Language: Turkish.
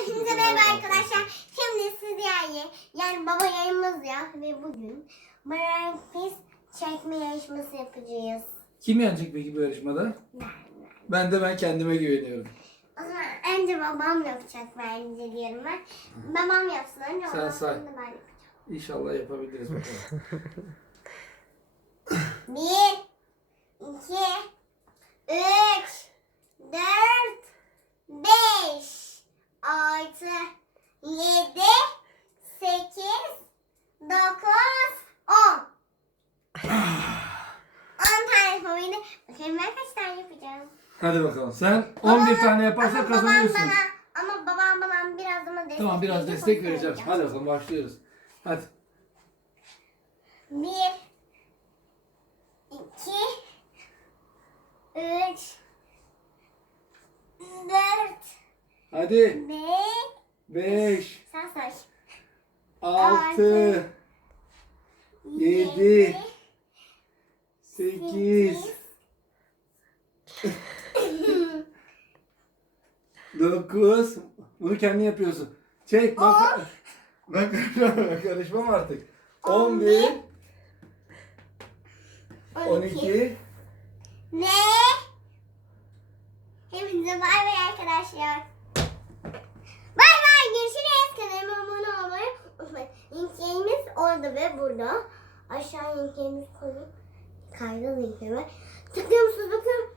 Hepinize merhaba arkadaşlar. Şimdi sizlerle yani baba yayımız ya ve bugün Marangfiz çekme yarışması yapacağız. Kim yenecek peki bu yarışmada? Ben de ben kendime güveniyorum. O zaman önce babam yapacak bence diyorum ben. Babam yapsın önce Sen ondan say. sonra da ben yapacağım. İnşallah yapabiliriz bakalım. Bir, iki, üç, dört, beş, altı, yedi, sekiz, dokuz, on. On tane yapabildim. Bakayım ben kaç tane yapacağım. Hadi bakalım. Sen 11 tane yaparsan ama babam kazanıyorsun. bana, ama babam bana biraz ama destek Tamam biraz verecek, destek onu vereceğim. Hadi bakalım başlıyoruz. Hadi. Bir, iki, üç, dört, Hadi. beş, 5, sen say. 6, Yedi, 8, 9. Bunu kendin yapıyorsun. Çek bak. Ben karışmam, karışmam artık. 11, 12, Ne? Hepinize bay bay arkadaşlar. Orada ve burada. Aşağı linklerimizi koyun. Kayda linklerime. Tıklıyor musunuz? Bakıyorum.